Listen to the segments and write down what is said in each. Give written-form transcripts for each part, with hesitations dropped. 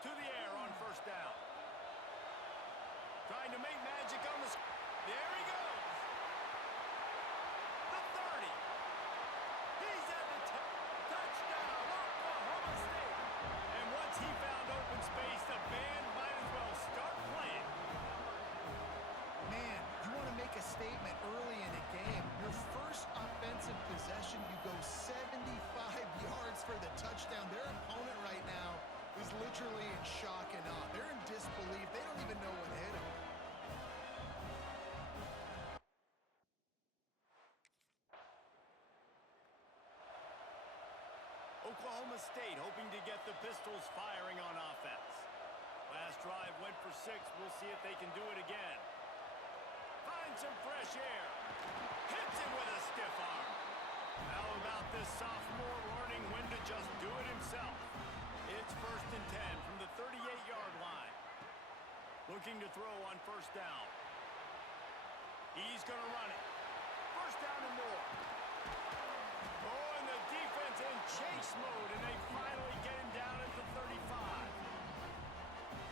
to the air on first down. Trying to make magic on the... There he goes. The 30. He's at the touchdown, Oklahoma State. And once he found open space, the band might as well start playing. Man, you want to make a statement early in a game. Your first offensive possession, you go 75 yards for the touchdown. Their opponent right now is literally in shock and awe. They're in disbelief. They don't even know what hit them. Oklahoma State hoping to get the Pistols firing on offense. Last drive went for 6. We'll see if they can do it again. Finds some fresh air. Hits him with a stiff arm. How about this sophomore learning when to just do it himself? It's 1st and 10 from the 38-yard line. Looking to throw on first down. He's going to run it. First down and more. Oh, and the defense in chase mode, and they finally get him down at the 35.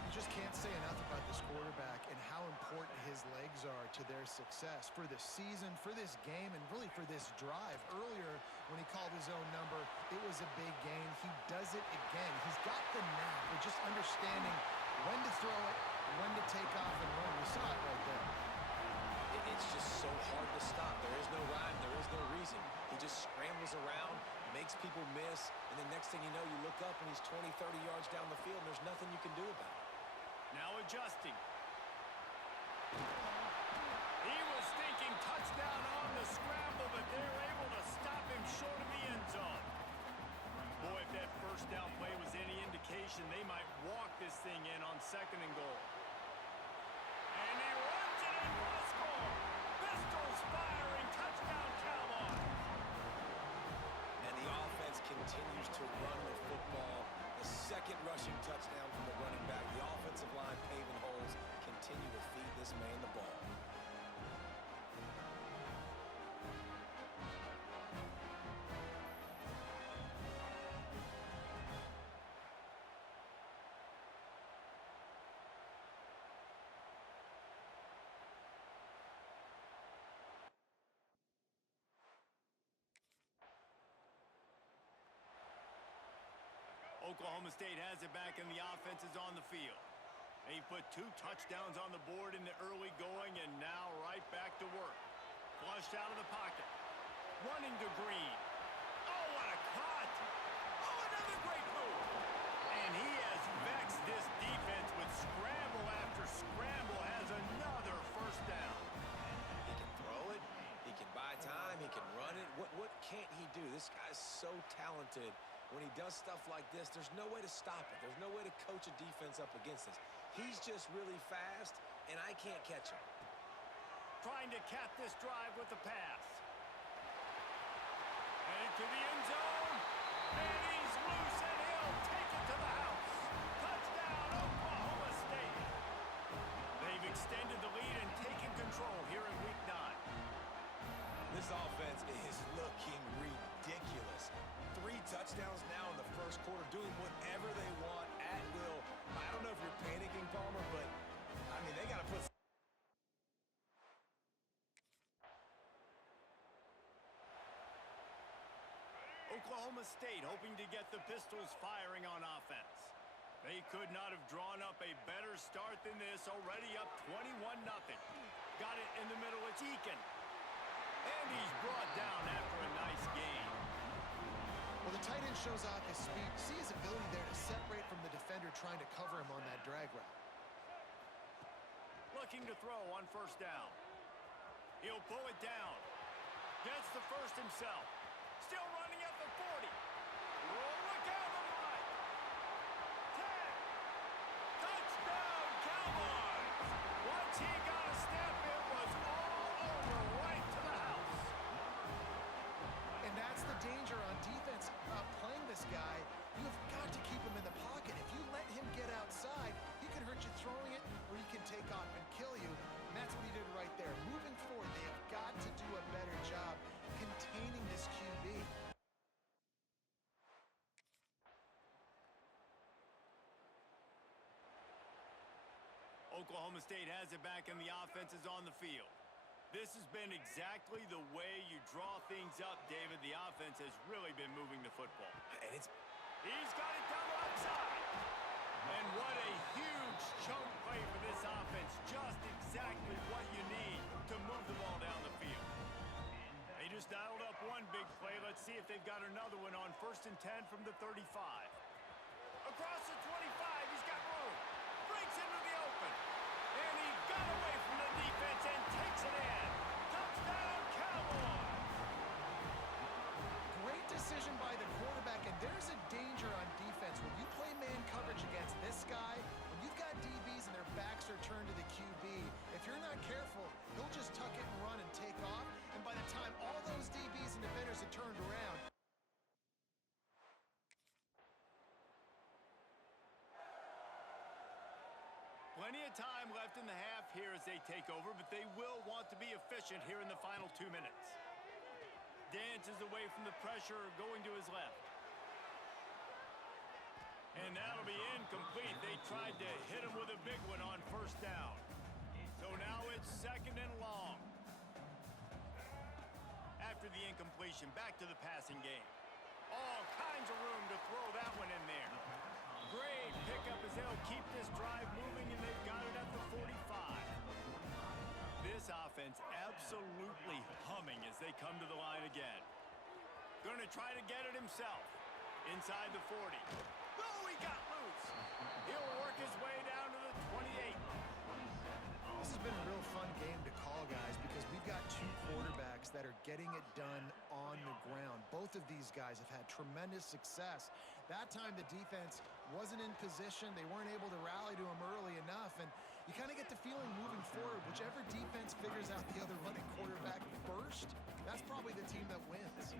You just can't say enough about this quarterback and how important his legs are to their success for the season, for this game, and really for this drive. Earlier, when he called his own number, it was a big gain. He does it again. He's got the knack of just understanding when to throw it, when to take off and run. We saw it right there. It's just so hard to stop. There is no rhyme. There is no reason. He just scrambles around, makes people miss, and the next thing you know, you look up and he's 20, 30 yards down the field, and there's nothing you can do about it. Now adjusting. He was thinking touchdown on the scramble, but they're able to stop him short of the end zone. Boy, if that first down play was any indication, they might walk this thing in on 2nd and goal. And he runs it in for the score. Pistols firing, touchdown Cowboys. And the offense continues to run the football. The second rushing touchdown from the running back. The offensive line paving holes. Continue to feed this man the ball. Oklahoma State has it back and the offense is on the field. They put 2 touchdowns on the board in the early going and now right back to work. Flushed out of the pocket. Running to Green. Oh, what a cut! Oh, another great move! And he has vexed this defense with scramble after scramble, has another first down. He can throw it. He can buy time. He can run it. What can't he do? This guy's so talented. When he does stuff like this, there's no way to stop it. There's no way to coach a defense up against this. He's just really fast, and I can't catch him. Trying to cap this drive with the pass. Headed to the end zone. And he's loose, and he'll take it to the house. Touchdown, Oklahoma State. They've extended the lead and taken control here in Week 9. This offense is looking ridiculous. 3 touchdowns now in the first quarter, doing whatever they want at will. I don't know if you're panicking, Palmer, but, I mean, they got to put... Oklahoma State hoping to get the Pistols firing on offense. They could not have drawn up a better start than this, already up 21-0. Got it in the middle, it's Eakin. And he's brought down after a nice gain. Well, the tight end shows off his speed. See his ability there to separate from the defender trying to cover him on that drag route. Looking to throw on first down. He'll pull it down. Gets the first himself. Still running at the 40. Oh, look out the line. 10. Touchdown, Cowboys. Once he got a step, it was all over right to the house. And that's the danger on defense playing this guy. You've got to keep him in the pocket. If you let him get outside, he can hurt you throwing it, or he can take off and kill you. And that's what he did right there. Moving forward, they have got to do a better job containing this QB. Oklahoma State has it back and the offense is on the field. This has been exactly the way you draw things up, David. The offense has really been moving the football. And He's got it down the left side. And what a huge chunk play for this offense. Just exactly what you need to move the ball down the field. They just dialed up one big play. Let's see if they've got another one on 1st and 10 from the 35. Across the 25, he's got room. Breaks into the open. And he got away from the defense and takes it in. Touchdown, Cowboys! Great decision by the quarterback, and there's a danger on defense. When you play man coverage against this guy, when you've got DBs and their backs are turned to the QB, if you're not careful, he'll just tuck it and run and take off, and by the time all those DBs and defenders have turned around, plenty of time left in the half here as they take over, but they will want to be efficient here in the final 2 minutes. Dances away from the pressure, going to his left. And that'll be incomplete. They tried to hit him with a big one on 1st down. So now it's 2nd and long. After the incompletion, back to the passing game. All kinds of room to throw that one in there. Great pickup as they'll keep this drive moving, and they've got it at the 45. This offense absolutely humming as they come to the line again. Going to try to get it himself. Inside the 40. Oh, he got loose. He'll work his way down to the 28. this has been a real fun game to call, guys, because we've got two quarterbacks that are getting it done on the ground. Both of these guys have had tremendous success. That time the defense wasn't in position. They weren't able to rally to him early enough, and you kind of get the feeling moving forward, whichever defense figures out the other running quarterback first, that's probably the team that wins.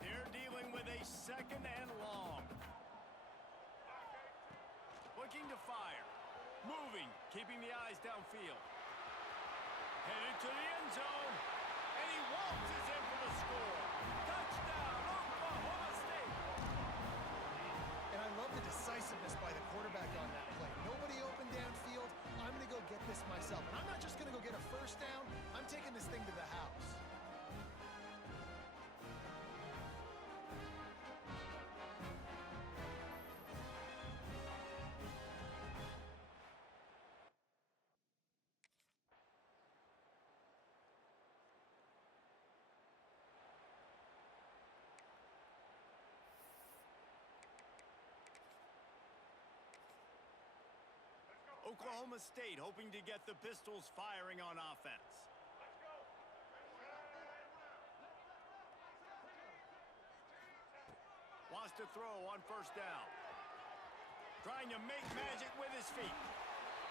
They're dealing with a 2nd and long. Looking to fire. Moving, keeping the eyes downfield. Headed to the end zone. And he waltzes in for the score. Touchdown, Oklahoma State. And I love the decisiveness by the quarterback on that play. Nobody open downfield. I'm going to go get this myself. And I'm not just going to go get a first down. I'm taking this thing to the house. Oklahoma State hoping to get the Pistols firing on offense. Wants to throw on 1st down. Trying to make magic with his feet.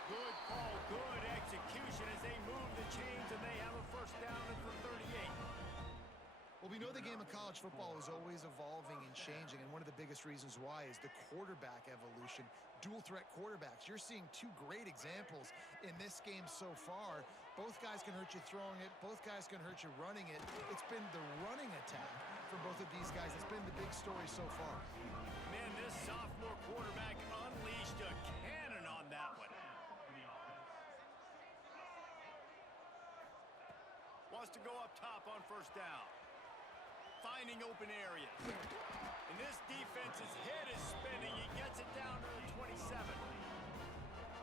Good call, good execution as they move the chains, and they have a 1st down at the 38. Well, we know the game of college football is always evolving and changing, and one of the biggest reasons why is the quarterback evolution. Dual threat quarterbacks. You're seeing two great examples in this game so far. Both guys can hurt you throwing it. Both guys can hurt you running it. It's been the running attack for both of these guys. It's been the big story so far. Man, this sophomore quarterback unleashed a cannon on that one. Wants to go up top on 1st down. Finding open areas. And this defense's head is spinning. He gets it down to the 27.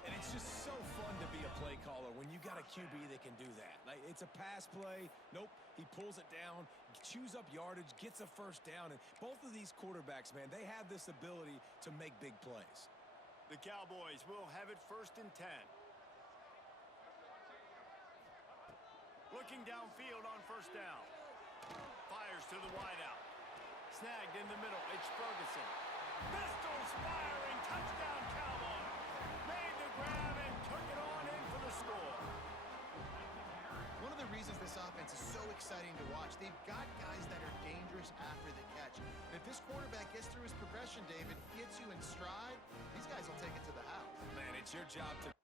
And it's just so fun to be a play caller when you got a QB that can do that. Like, it's a pass play. Nope, he pulls it down, chews up yardage, gets a 1st down. And both of these quarterbacks, man, they have this ability to make big plays. The Cowboys will have it 1st and 10. Looking downfield on 1st down. Fires to the wideout. Snagged in the middle. It's Ferguson. Pistols firing. Touchdown, Cowboys. Made the grab and took it on in for the score. One of the reasons this offense is so exciting to watch, they've got guys that are dangerous after the catch. And if this quarterback gets through his progression, David, gets you in stride, these guys will take it to the house. Man, it's your job to...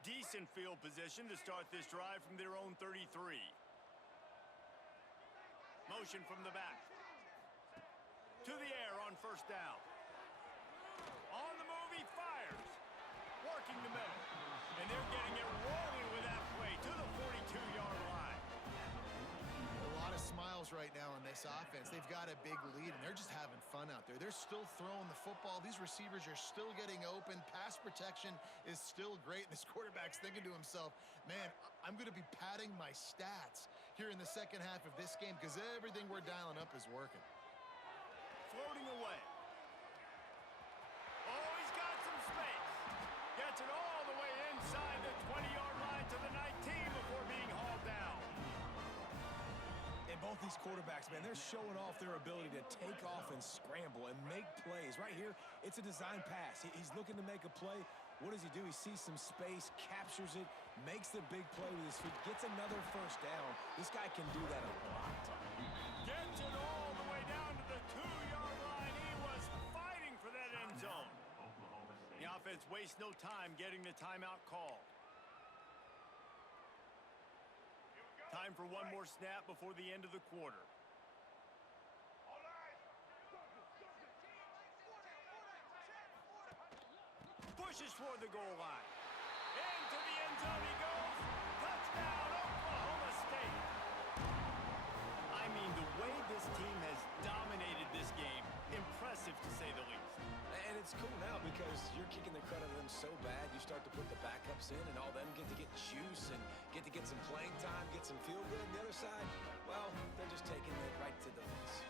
Decent field position to start this drive from their own 33. Motion from the back. To the air on first down. On the move, he fires. Working the middle. And they're getting it rolling with that play to the 42-yard line. A lot of smiles right now in this offense. They've got a big lead, and they're just having fun out there. They're still throwing the football. These receivers are still getting open. Pass protection is still great. And this quarterback's thinking to himself, man, I'm going to be padding my stats here in the second half of this game because everything we're dialing up is working. Floating away. Oh, he's got some space. Gets it all the way inside the 20-yard line to the 19 before being hauled down. And both these quarterbacks, man, they're showing off their ability to take off and scramble and make plays. Right here, it's a design pass. He's looking to make a play. What does he do? He sees some space, captures it, makes the big play with his feet, gets another first down. This guy can do that a lot. Gets it all the way down to the 2-yard line. He was fighting for that end zone. The offense wastes no time getting the timeout call. Time for one more snap before the end of the quarter. Pushes toward the goal line. Into the end zone he goes. Touchdown, Oklahoma State. I mean, the way this team has dominated this game, impressive to say the least. And it's cool now because you're kicking the crud out of them so bad, you start to put the backups in, and all them get to get juice and get to get some playing time, get some feel good. And the other side, well, they're just taking it right to the face.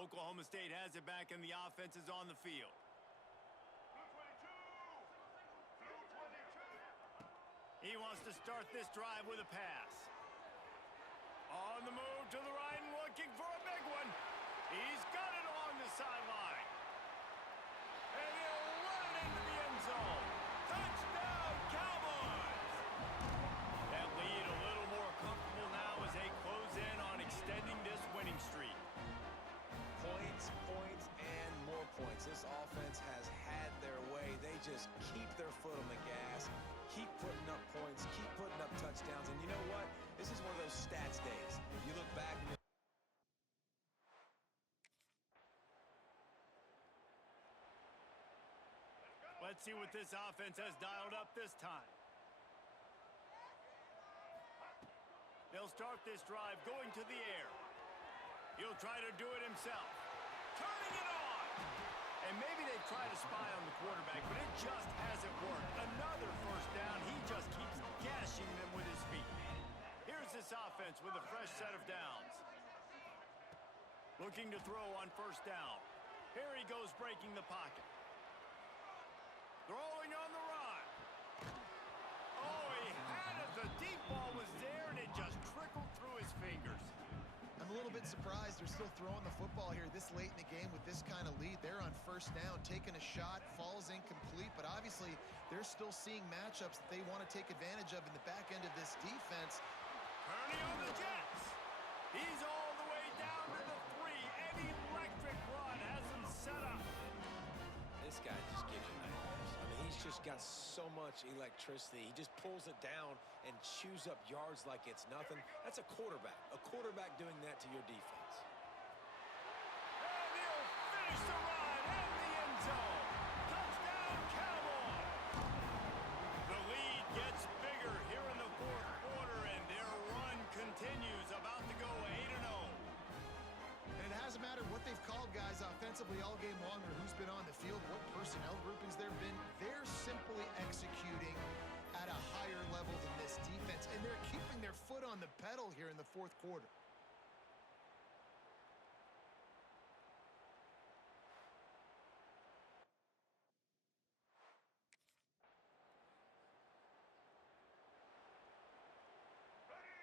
Oklahoma State has it back, and the offense is on the field. He wants to start this drive with a pass. On the move to the right and looking for a big one. He's got it along the sideline. And he'll run it into the end zone. Touchdown, Cowboys! That lead a little more comfortable now as they close in on extending this winning streak. Points, and more points. This offense has had their way. They just keep their foot on the gas, keep putting up points, keep putting up touchdowns. And you know what? This is one of those stats days. You look back and let's see what this offense has dialed up this time. They'll start this drive going to the air. He'll try to do it himself. Turning it on! And maybe they try to spy on the quarterback, but it just hasn't worked. Another first down. He just keeps gashing them with his feet. Here's this offense with a fresh set of downs. Looking to throw on first down. Here he goes breaking the pocket. Throwing on the run. football was there, and it just trickled through his fingers. I'm a little bit surprised they're still throwing the football here this late in the game with this kind of lead. They're on first down, taking a shot, falls incomplete, but obviously they're still seeing matchups that they want to take advantage of in the back end of this defense. Purdy on the Jets. He's all the way down to the 3. An electric run has him set up. This guy just gives you nightmares. I mean, he's just got so much electricity. He just pulls it down and chews up yards like it's nothing. That's a quarterback. A quarterback doing that to your defense. And he'll finish the run in the end zone. Touchdown, Cowboys. The lead gets bigger here in the fourth quarter, and their run continues, about to go 8-0. And it hasn't mattered what they've called guys offensively all game long or who's been on the field, what personnel groupings there have been. They're simply executing at a higher level than this defense, and they're keeping their foot on the pedal here in the fourth quarter.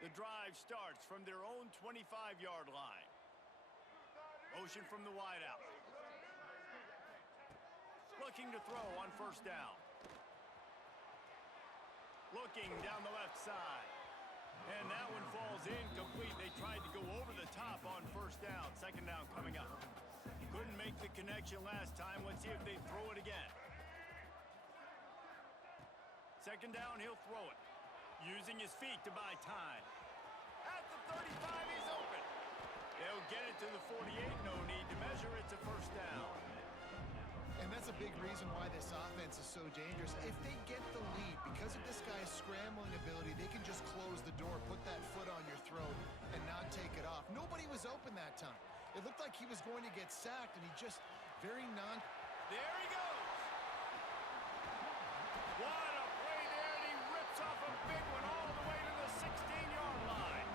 The drive starts from their own 25-yard line. Motion from the wideout. Looking to throw on first down. Looking down the left side. And that one falls incomplete. They tried to go over the top on first down. Second down coming up. Couldn't make the connection last time. Let's see if they throw it again. Second down, he'll throw it. Using his feet to buy time. At the 35, he's open. They'll get it to the 48. No need to measure. It's a first down. And that's a big reason why this offense is so dangerous. If they get the lead, because of this guy's scrambling ability, they can just close the door, put that foot on your throat, and not take it off. Nobody was open that time. It looked like he was going to get sacked, and he just very There he goes. What a play there, and he rips off a big one all the way to the 16-yard line.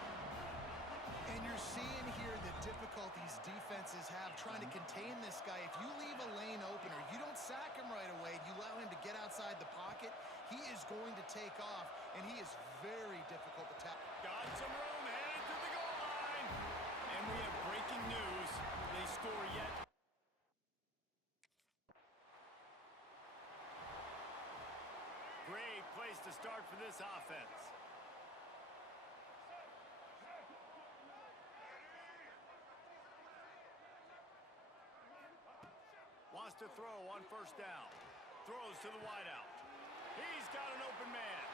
And you're seeing here the difficulties defenses have trying to contain this guy. If you leave a lane open or you don't sack him right away, you allow him to get outside the pocket, he is going to take off, and he is very difficult to tackle. Got some room, headed to the goal line. And we have breaking news. They score yet. Great place to start for this offense. Wants to throw on first down. Throws to the wideout. He's got an open man.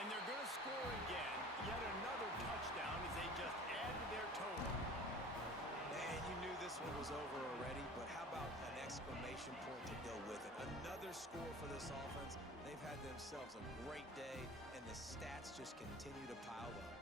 And they're going to score again. Yet another touchdown as they just add to their total. And you knew this one was over already, but how about an exclamation point to go with it? Another score for this offense. They've had themselves a great day, and the stats just continue to pile up.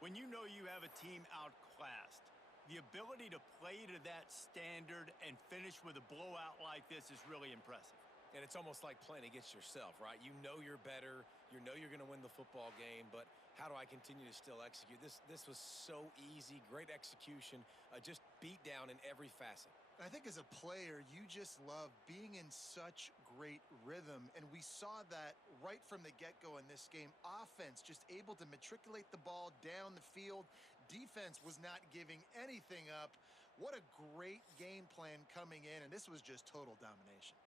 When you know you have a team outclassed, the ability to play to that standard and finish with a blowout like this is really impressive. And it's almost like playing against yourself, right? You know you're better. You know you're going to win the football game, but how do I continue to still execute? This was so easy, great execution, just beat down in every facet. I think as a player, you just love being in such great rhythm, and we saw that right from the get-go in this game. Offense just able to matriculate the ball down the field. Defense was not giving anything up. What a great game plan coming in, and this was just total domination.